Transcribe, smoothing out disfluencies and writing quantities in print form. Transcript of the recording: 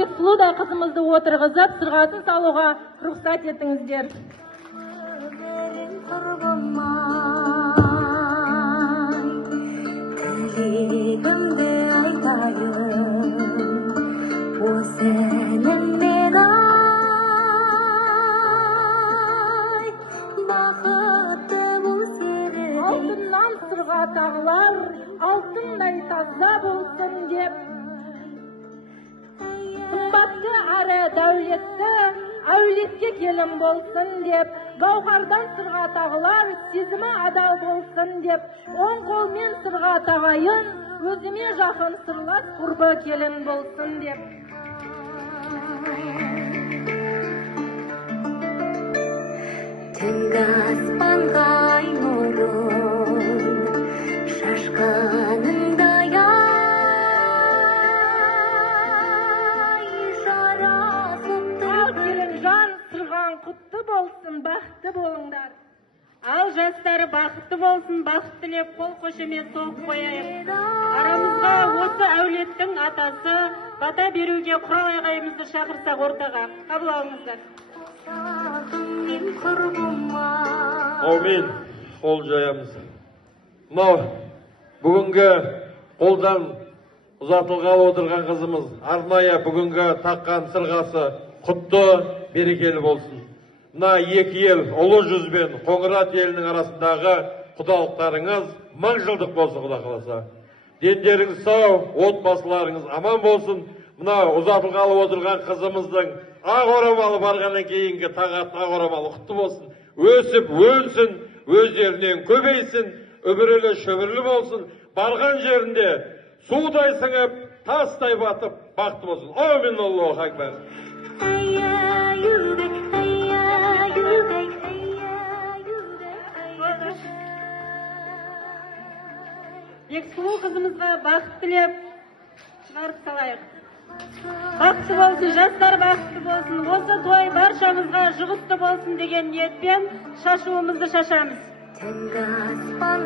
тек сұлудай қызымызды отырғызып, сырғасын салуға рұқсат етіңіздер. Тілегімді айтайын, осыныммен ай, бақытты бұл серік. Алтыннан сырға тағылар, алтындай таза болсын деп. Қымбатты әрі дәулетті, әулетке келін болсын деп. Гауһардан сырға тағылар, сезімі адал болсын деп. Оң қолмен сырға тағайын, өзіме жақын сырлас құрбы келін болсын деп. Түнгі аспанға ай нұрын шашқанындай ай, жарасып Ал келін жан сырған құтты болсын, бақытты болыңдар. Ал жастары бақытты болсын, бақыт тілеп қол қошемет соғып қояйық. Арамызға осы әулеттің атасы бата беруге Құрал ағайымызды шақырсақ ортаға. Қабыл алыңыздар. Аумин. Қол жаямыз. Мынау бүгінгі қолдан ұзатылғалы отырған қызымыз арнайы бүгінгі таққан сырғасы құтты берекелі болсын. Мына екі ел ұлы жүз бен Қоңырат елінің арасындағы құдалықтарыңыз мың жылдық болсын, Құда қаласа. Дендеріңіз сау, отбасыларыңыз аман болсын. Мына ұзатылғалы отырған қызымыздың ақ орамалы барғаннан кейінгі тағат ақ орамалы құтты болсын. Өсіп, өнсін, өздерінен көбейсін, үбірілі шөбірлі болсын. Барған жерінде судай сіңіп, тастай батып, бақытты болсын. Амин, Аллаху акбар. Ек сұлу қызымызға бақыт тілеп шығарып салайық. Бақытты болсын, жастар бақытты болсын, осы той баршамызға жұғысты болсын деген ниетпен шашуымызды шашамыз. Түнгі аспан